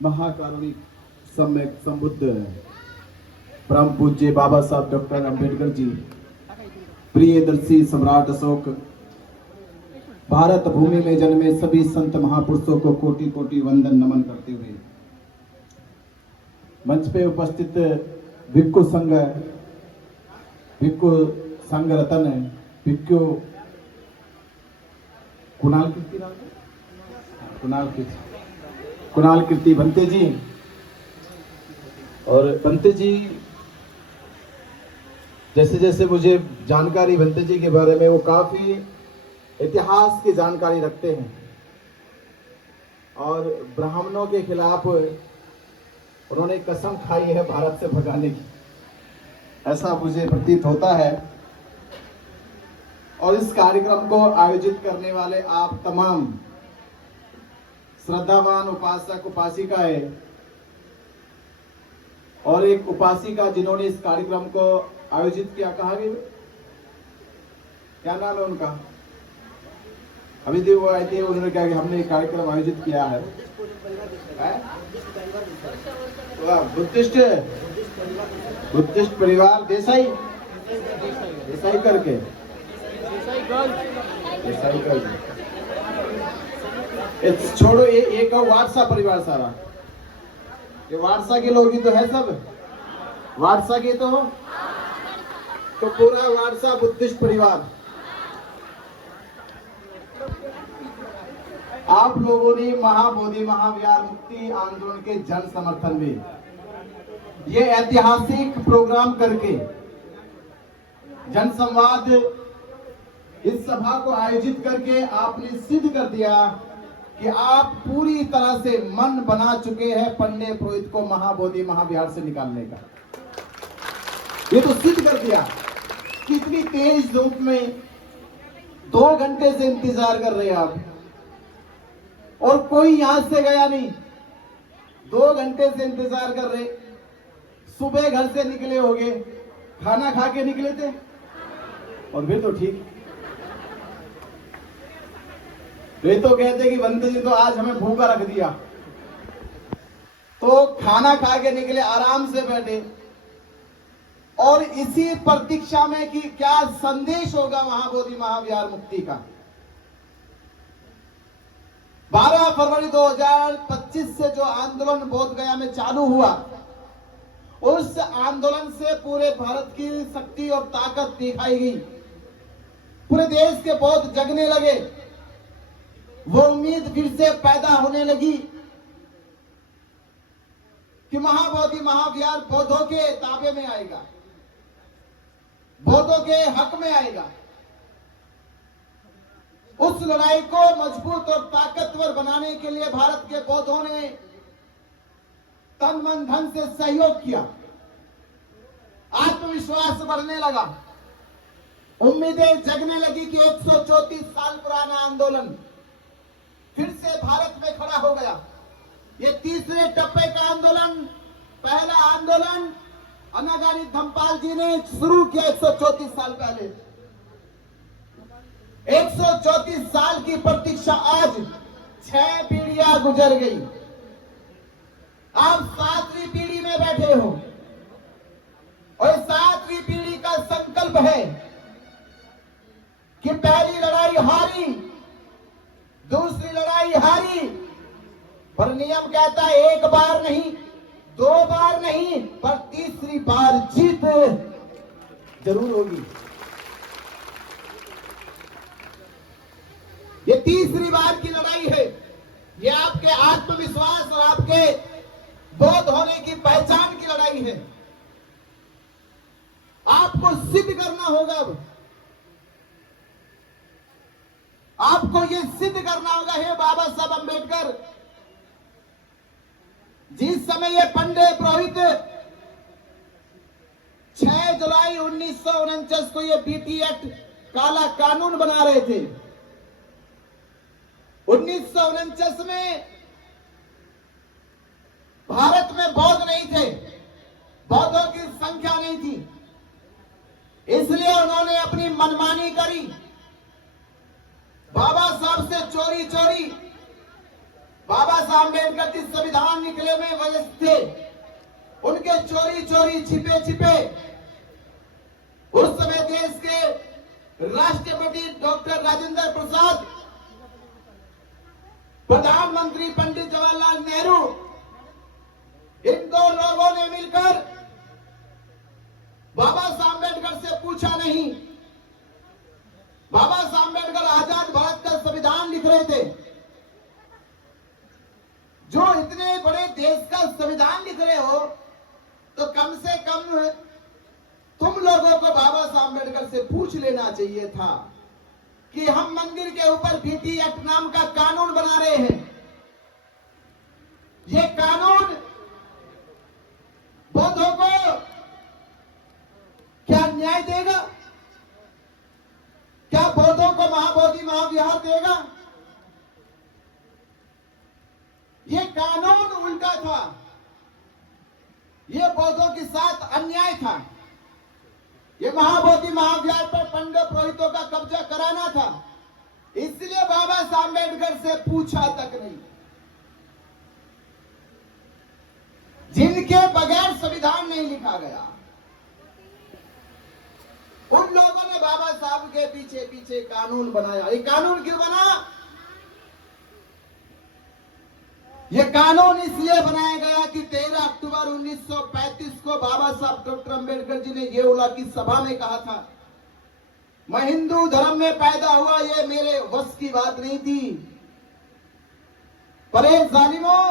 महाकारुणिक सम्यक संबुद्ध परम पूज्य बाबा साहब डॉक्टर अंबेडकर जी, प्रियदर्शी सम्राट अशोक, भारत भूमि में जन्मे सभी संत महापुरुषों को कोटि कोटि वंदन नमन करते हुए मंच पे उपस्थित भिक्खु संघ रतन भिक्खु कुणाल कीर्ति भंते जी और भंते जी, जैसे जैसे मुझे जानकारी भंते जी के बारे में, वो काफी इतिहास की जानकारी रखते हैं और ब्राह्मणों के खिलाफ उन्होंने कसम खाई है भारत से भगाने की, ऐसा मुझे प्रतीत होता है। और इस कार्यक्रम को आयोजित करने वाले आप तमाम श्रद्धावान उपासक उपासिकाएं और एक उपासिका जिन्होंने इस कार्यक्रम को आयोजित किया, कहा गया क्या नाम है उनका? अभी भी वो आए थे, उन्होंने कहा कि हमने एक कार्यक्रम आयोजित किया है। बुद्धिस्ट परिवार देसाई करके छोड़ो, ये का वारसा परिवार सारा, ये वारसा के लोग ही तो है सब, वारसा के तो पूरा वारसा बुद्धिस्ट परिवार। आप लोगों ने महाबोधि महाविहार मुक्ति आंदोलन के जन समर्थन में ये ऐतिहासिक प्रोग्राम करके जनसंवाद इस सभा को आयोजित करके आपने सिद्ध कर दिया कि आप पूरी तरह से मन बना चुके हैं पंडे पुरोहित को महाबोधि महाविहार से निकालने का। ये तो सिद्ध कर दिया कि इतनी तेज धूप में 2 घंटे से इंतजार कर रहे हैं आप, और कोई यहां से गया नहीं। 2 घंटे से इंतजार कर रहे, सुबह घर से निकले होगे, खाना खा के निकले थे, और फिर तो ठीक। वे तो कहते कि बंदे जी तो आज हमें भूखा रख दिया, तो खाना खा के निकले, आराम से बैठे, और इसी प्रतीक्षा में कि क्या संदेश होगा महाबोधि महाविहार मुक्ति का। 12 फरवरी 2025 से जो आंदोलन बोध गया में चालू हुआ, उस आंदोलन से पूरे भारत की शक्ति और ताकत दिखाई गई, पूरे देश के बौद्ध जगने लगे, वो उम्मीद फिर से पैदा होने लगी कि महाबोधि महाविहार बौद्धों के ताबे में आएगा, बौद्धों के हक में आएगा। उस लड़ाई को मजबूत और ताकतवर बनाने के लिए भारत के बौद्धों ने तन मन धन से सहयोग किया, आत्मविश्वास बढ़ने लगा, उम्मीदें जगने लगी कि 134 साल पुराना आंदोलन फिर से भारत में खड़ा हो गया। ये तीसरे टप्पे का आंदोलन, पहला आंदोलन अनागानी धम्पाल जी ने शुरू किया 134 साल पहले। 134 साल की प्रतीक्षा, आज 6 पीढ़ियां गुजर गई, आप 7वीं पीढ़ी में बैठे हो, और 7वीं पीढ़ी का संकल्प है कि पहली लड़ाई हारी, दूसरी लड़ाई हारी, पर नियम कहता है 1 बार नहीं, 2 बार नहीं, पर तीसरी बार जीत जरूर होगी। ये तीसरी बार की लड़ाई है। ये आपके आत्मविश्वास और आपके बौद्ध होने की पहचान की लड़ाई है। आपको सिद्ध करना होगा, आपको ये सिद्ध करना होगा। हे बाबा साहब अंबेडकर, जिस समय ये पंडे पुरोहित 6 जुलाई 1949 को ये बीटी एक्ट काला कानून बना रहे थे, 1949 में भारत में बौद्ध नहीं थे, बौद्धों की संख्या नहीं थी, इसलिए उन्होंने अपनी मनमानी करी। बाबा साहब से चोरी चोरी बाबा साहब अम्बेडकर जिस संविधान निकले में वयस्क थे, उनके चोरी चोरी छिपे छिपे उस समय देश के राष्ट्रपति डॉक्टर राजेंद्र प्रसाद, प्रधानमंत्री पंडित जवाहरलाल नेहरू, इन दो लोगों ने मिलकर बाबा साहब अम्बेडकर से पूछा नहीं। बाबा साहब अम्बेडकर आजाद भारत का संविधान लिख रहे थे। जो इतने बड़े देश का संविधान लिख रहे हो तो कम से कम तुम लोगों को बाबा साहब अम्बेडकर से पूछ लेना चाहिए था कि हम मंदिर के ऊपर बीटी एक्ट नाम का कानून बना रहे हैं। ये कानून बौद्धों को क्या न्याय देगा? क्या बौद्धों को महाबोधि महाविहार देगा? ये कानून उल्टा था, ये बौद्धों के साथ अन्याय था। ये महाबोधि महाविहार पर पंडित पुरोहितों का कब्जा कराना था। इसलिए बाबा साहब अम्बेडकर से पूछा तक नहीं। जिनके बगैर संविधान नहीं लिखा गया, उन लोगों ने बाबा साहब के पीछे पीछे कानून बनाया। ये कानून क्यों बना? ये कानून इसलिए बनाया गया कि 13 अक्टूबर 1935 को बाबा साहब डॉक्टर अम्बेडकर जी ने येवला की सभा में कहा था, मैं हिंदू धर्म में पैदा हुआ, ये मेरे वश की बात नहीं थी। परे जालिमों,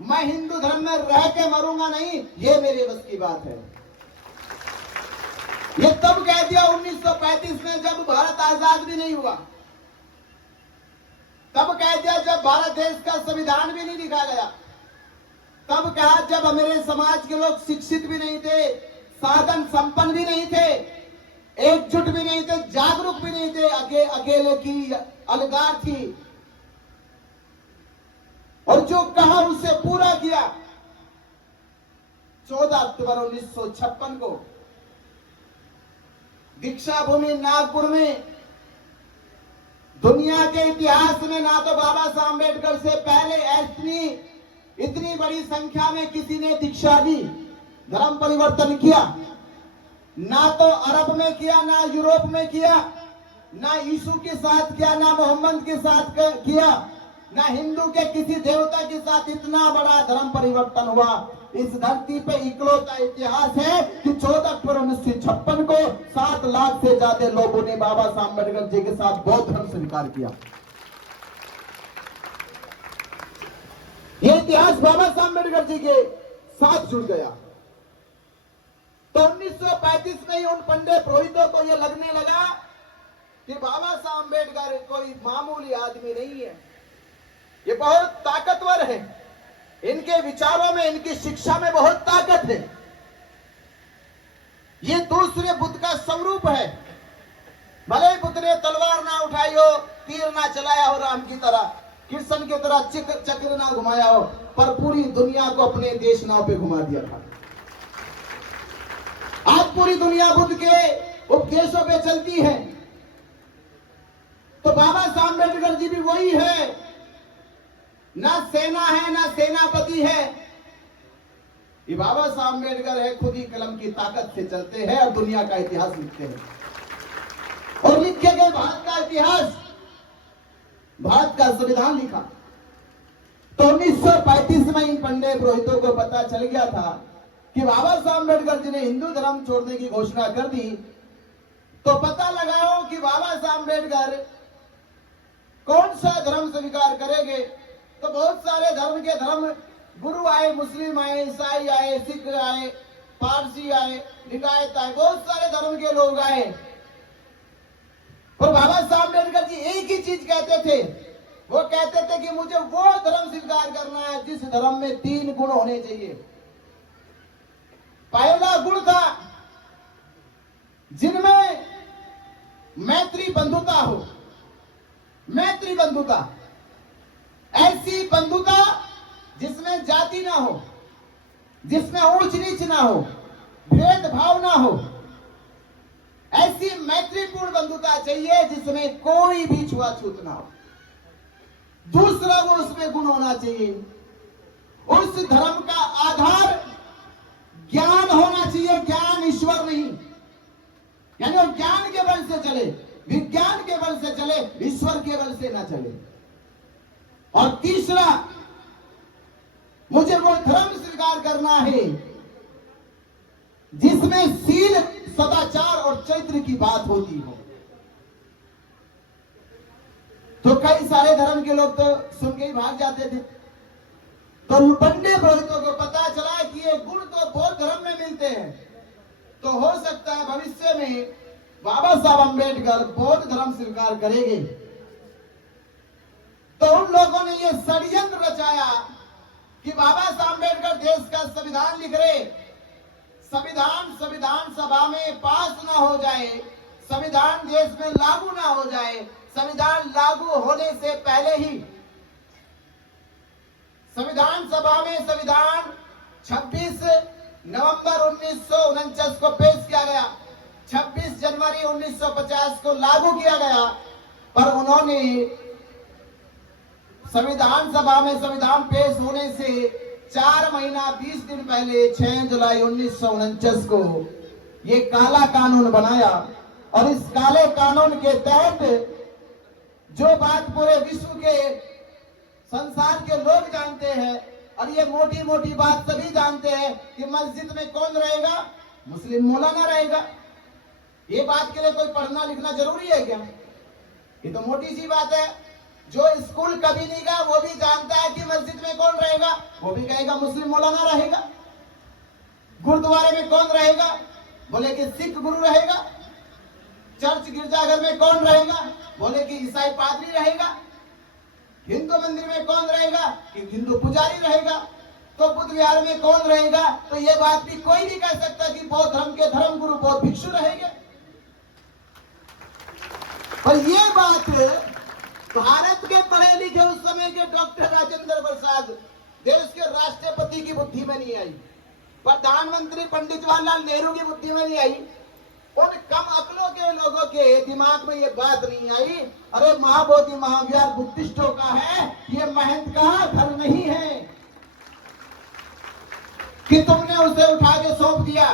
मैं हिंदू धर्म में रह के मरूंगा नहीं, ये मेरे वश की बात है। ये तब कह दिया 1935 में, जब भारत आजाद भी नहीं हुआ। तब कह दिया जब भारत देश का संविधान भी नहीं लिखा गया। तब कहा जब मेरे समाज के लोग शिक्षित भी नहीं थे, साधन संपन्न भी नहीं थे, एकजुट भी नहीं थे, जागरूक भी नहीं थे, अकेले की अलगार थी। और जो कहा उसे पूरा किया। 14 अक्टूबर 1956 को दीक्षा भूमि नागपुर में, दुनिया के इतिहास में ना तो बाबा साहब अम्बेडकर से पहले इतनी बड़ी संख्या में किसी ने दीक्षा दी, धर्म परिवर्तन किया। ना तो अरब में किया, ना यूरोप में किया, ना यीशु के साथ किया, ना मोहम्मद के साथ किया, ना हिंदू के किसी देवता के साथ इतना बड़ा धर्म परिवर्तन हुआ। इस धरती पे इकलौता इतिहास है कि 14 अक्टूबर 1956 को 7 लाख से ज्यादा लोगों ने बाबा साहब अम्बेडकर जी के साथ बौद्ध धर्म स्वीकार किया। यह इतिहास बाबा साहब अम्बेडकर जी के साथ जुड़ गया। तो 1935 में ही उन पंडित पुरोहितों को यह लगने लगा कि बाबा साहब अम्बेडकर कोई मामूली आदमी नहीं है, ये बहुत ताकतवर है, इनके विचारों में, इनकी शिक्षा में बहुत ताकत है। ये दूसरे बुद्ध का स्वरूप है। भले ही बुद्ध ने तलवार ना उठाई हो, तीर ना चलाया हो राम की तरह, कृष्ण की तरह चक्र ना घुमाया हो, पर पूरी दुनिया को अपने देश नाव पे घुमा दिया था। आज पूरी दुनिया बुद्ध के उपदेशों पे चलती है। तो बाबा साहब अम्बेडकर जी भी वही है। ना सेना है, ना सेनापति है, ये बाबा साहब अम्बेडकर है, खुद ही कलम की ताकत से चलते हैं और दुनिया का इतिहास लिखते हैं। और लिखे गए भारत का इतिहास, भारत का संविधान लिखा। तो 1935 में इन पंडित पुरोहितों को पता चल गया था कि बाबा साहब अम्बेडकर जी ने हिंदू धर्म छोड़ने की घोषणा कर दी। तो पता लगाओ कि बाबा साहब अम्बेडकर कौन सा धर्म स्वीकार करेंगे। तो बहुत सारे धर्म के धर्म गुरु आए, मुस्लिम आए, ईसाई आए, सिख आए, पारसी आए, लिंगायत आए, बहुत सारे धर्म के लोग आए। और बाबा साहब अम्बेडकर जी एक ही चीज कहते थे, वो कहते थे कि मुझे वो धर्म स्वीकार करना है जिस धर्म में 3 गुण होने चाहिए। पहला गुण था जिनमें मैत्री बंधुता हो। मैत्री बंधुता, ऐसी बंधुता जिसमें जाति ना हो, जिसमें ऊंच नीच ना हो, भेदभाव ना हो। ऐसी मैत्रीपूर्ण बंधुता चाहिए जिसमें कोई भी छुआछूत ना हो। दूसरा वो उस उसमें गुण होना चाहिए। उस धर्म का आधार ज्ञान होना चाहिए, ज्ञान ईश्वर नहीं। यानी वो ज्ञान के बल से चले, विज्ञान के बल से चले, ईश्वर के बल से ना चले। और तीसरा, मुझे वो धर्म स्वीकार करना है जिसमें शील, सदाचार और चरित्र की बात होती हो। तो कई सारे धर्म के लोग तो सुन के ही भाग जाते थे। तो पंडित पुरोहितों को पता चला कि ये गुण तो बौद्ध धर्म में मिलते हैं, तो हो सकता है भविष्य में बाबा साहब अम्बेडकर बौद्ध धर्म स्वीकार करेंगे। तो उन लोगों ने ये षड्यंत्र रचाया कि बाबा साहब अम्बेडकर देश का संविधान लिख रहे, संविधान सभा में पास ना हो जाए, संविधान देश में लागू ना हो जाए, संविधान लागू होने से पहले ही संविधान सभा में संविधान 26 नवंबर 1949 को पेश किया गया, 26 जनवरी 1950 को लागू किया गया। पर उन्होंने संविधान सभा में संविधान पेश होने से 4 महीना 20 दिन पहले 6 जुलाई 1949 को ये काला कानून बनाया। और इस काले कानून के तहत जो बात पूरे विश्व के, संसार के लोग जानते हैं, और ये मोटी मोटी बात सभी जानते हैं कि मस्जिद में कौन रहेगा? मुस्लिम मौलाना रहेगा। ये बात के लिए कोई पढ़ना लिखना जरूरी है क्या? ये तो मोटी सी बात है। जो स्कूल कभी नहीं गया वो भी जानता है कि मस्जिद में कौन रहेगा, वो भी कहेगा मुस्लिम मौलाना रहेगा। गुरुद्वारे में कौन रहेगा? बोले कि सिख गुरु रहेगा। चर्च गिरजाघर में कौन रहेगा? बोले कि ईसाई पादरी रहेगा। हिंदू मंदिर में कौन रहेगा? कि हिंदू पुजारी रहेगा। तो बुद्ध विहार में कौन रहेगा? तो ये बात भी कोई नहीं कह सकता कि बौद्ध धर्म के धर्म गुरु बौद्ध भिक्षु रहेंगे। पर ये बात भारत के पढ़े लिखे उस समय के डॉक्टर राजेंद्र प्रसाद, देश के राष्ट्रपति की बुद्धि में नहीं आई, प्रधानमंत्री पंडित जवाहरलाल नेहरू की बुद्धि में नहीं आई, उन कम अकलों के लोगों के दिमाग में ये बात नहीं आई, अरे महाबोधि महाविहार बुद्धिस्टों का है, ये महंत का घर नहीं है कि तुमने उसे उठा के सौंप दिया।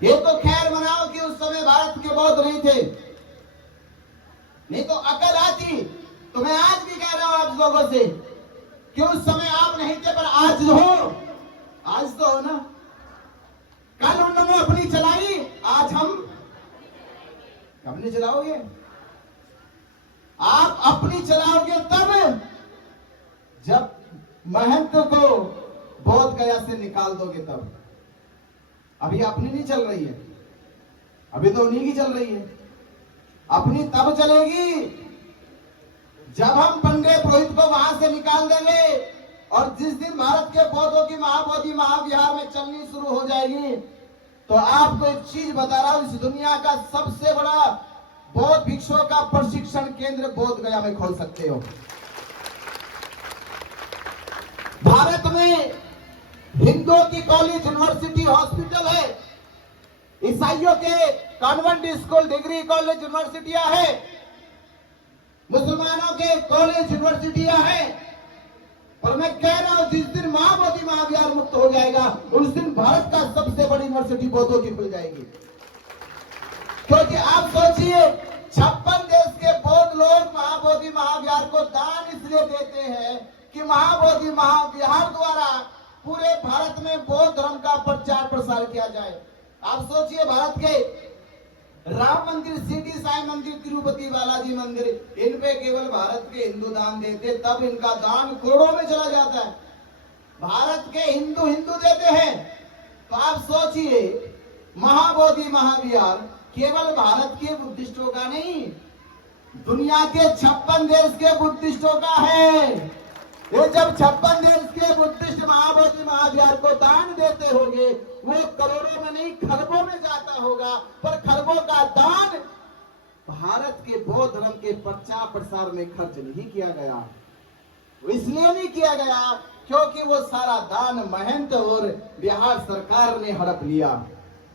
ये तो खैर मनाओ कि उस समय भारत के बौद्ध नहीं थे, नहीं तो अकल आती। तो मैं आज भी कह रहा हूं आप लोगों से कि उस समय आप नहीं थे, पर आज हो, आज तो हो ना। कल उन्होंने अपनी चलाई, आज हम अपनी चलाओगे। आप अपनी चलाओगे तब जब महंत को बोध गया से निकाल दोगे तब। अभी अपनी नहीं चल रही है, अभी तो उन्हीं की चल रही है। अपनी तब चलेगी जब हम पंडित पुरोहित को वहां से निकाल देंगे। और जिस दिन भारत के बौद्धों की महाबोधि महाविहार में चलनी शुरू हो जाएगी, तो आपको एक चीज बता रहा हूं, इस दुनिया का सबसे बड़ा बौद्ध भिक्षुओं का प्रशिक्षण केंद्र बोध गया में खोल सकते हो। भारत में हिंदुओं की कॉलेज, यूनिवर्सिटी, हॉस्पिटल है, ईसाइयों के कॉन्वेंट स्कूल, डिग्री कॉलेज, यूनिवर्सिटियां है, मुसलमानों के कॉलेज, यूनिवर्सिटियां है। और मैं कह रहा हूं जिस दिन महाबोधि महाविहार मुक्त हो जाएगा, उस दिन भारत का सबसे बड़ी यूनिवर्सिटी बौद्धों की खुल जाएगी। क्योंकि आप सोचिए, 56 देश के बौद्ध लोग महाबोधि महाविहार को दान इसलिए देते हैं कि महाबोधि महाविहार द्वारा पूरे भारत में बौद्ध धर्म का प्रचार प्रसार किया जाए। आप सोचिए, भारत के राम मंदिर, सिटी साई मंदिर, तिरुपति बालाजी मंदिर, इन पे केवल भारत के हिंदू दान देते, तब इनका दान करोड़ों में चला जाता है। भारत के हिंदू देते हैं। तो आप सोचिए, महाबोधि महाविहार केवल भारत के बुद्धिस्टों का नहीं, दुनिया के 56 देश के बुद्धिस्टों का है। ये जब 56 देश के बुद्धिस्ट महाबोधि महाविहार को दान देते होंगे, वो करोड़ों में नहीं खरबों में जाता होगा। पर खरबों का दान भारत के बौद्ध धर्म के प्रचार प्रसार में खर्च नहीं किया गया। इसलिए नहीं किया गया क्योंकि वो सारा दान महंत और बिहार सरकार ने हड़प लिया।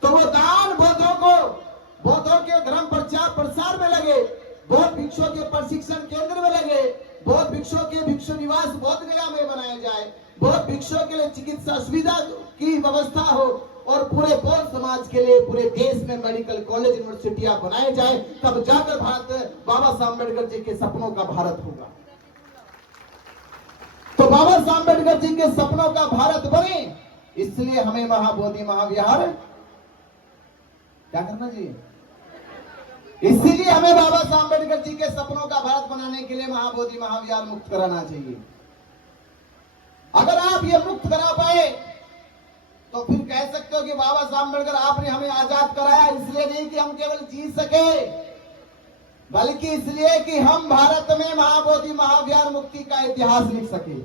तो वो दान बौद्धों के धर्म प्रचार प्रसार में लगे, बौद्ध भिक्षुओं के प्रशिक्षण केंद्र में लगे। बौद्ध भिक्षुओं के भिक्षु निवास बौद्ध गया में बनाया जाए, बौद्ध भिक्षुओं के लिए चिकित्सा सुविधा की व्यवस्था हो और पूरे बौद्ध समाज के लिए पूरे देश में मेडिकल कॉलेज यूनिवर्सिटियां बनाए जाए, तब जाकर भारत बाबा साहब अम्बेडकर जी के सपनों का भारत होगा। तो बाबा साहब अम्बेडकर जी के सपनों का भारत बने, इसलिए हमें महाबोधि महाविहार क्या करना चाहिए? इसीलिए हमें बाबा साहब अम्बेडकर जी के सपनों का भारत बनाने के लिए महाबोधि महाविहार मुक्त कराना चाहिए। अगर आप ये मुक्त करा पाए तो फिर कह सकते हो कि बाबा साहब अम्बेडकर आपने हमें आजाद कराया, इसलिए नहीं कि हम केवल जी सके, बल्कि इसलिए कि हम भारत में महाबोधि महाविहार मुक्ति का इतिहास लिख सके,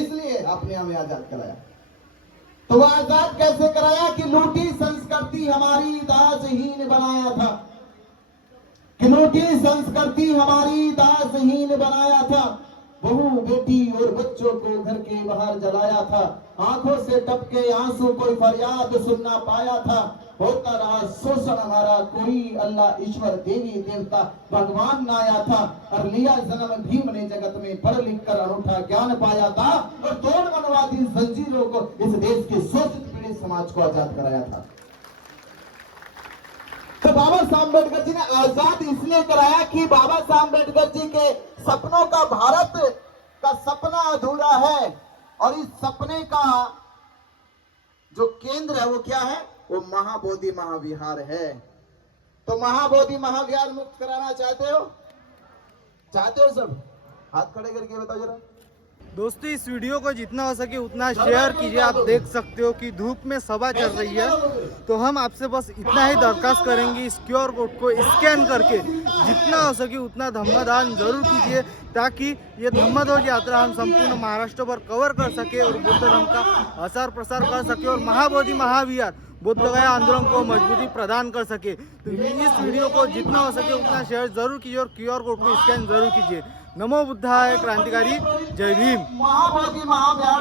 इसलिए आपने हमें आजाद कराया। तो वह आजाद कैसे कराया कि लूटी संस्कृति हमारी दासहीन बनाया था, कि लूटी संस्कृति हमारी दासहीन बनाया था, बहू बेटी और बच्चों को घर के बाहर जलाया था, आंखों से टपके आंसू कोई फरियाद सुनना पाया था, होता रहा शोषण हमारा, कोई अल्लाह ईश्वर देवी देवता भगवान ना आया था, और लिया जन्म भीम ने जगत में पढ़ लिख कर अनूठा ज्ञान पाया था, और तोड़ मनवादी जंजीरों को इस देश के शोषित पीड़ित समाज को आजाद कराया था। तो बाबा साहब अम्बेडकर जी ने आजाद इसलिए कराया कि बाबा साहब अम्बेडकर जी के सपनों का भारत का सपना अधूरा है, और इस सपने का जो केंद्र है वो क्या है? वो महाबोधि महाविहार है। तो महाबोधि महाविहार मुक्त कराना चाहते हो? चाहते हो सब? हाथ खड़े करके बताओ जरा। दोस्तों, इस वीडियो को जितना हो सके उतना शेयर कीजिए। आप देख सकते हो कि धूप में सभा चल रही है, तो हम आपसे बस इतना ही दरखास्त करेंगे, इस QR कोड को स्कैन करके जितना हो सके उतना धम्मदान जरूर कीजिए, ताकि ये धम्मध्वज यात्रा हम संपूर्ण महाराष्ट्र पर कवर कर सके और बुद्ध धर्म का आसार प्रसार कर सके और महाबोधि महाविहार बुद्ध गया आंदोलन को मजबूती प्रदान कर सके। तो इस वीडियो को जितना हो सके उतना शेयर जरूर कीजिए और QR कोड को स्कैन जरूर कीजिए। नमो बुद्धाय, क्रांतिकारी, जय भीम। महाबोधि महाविहार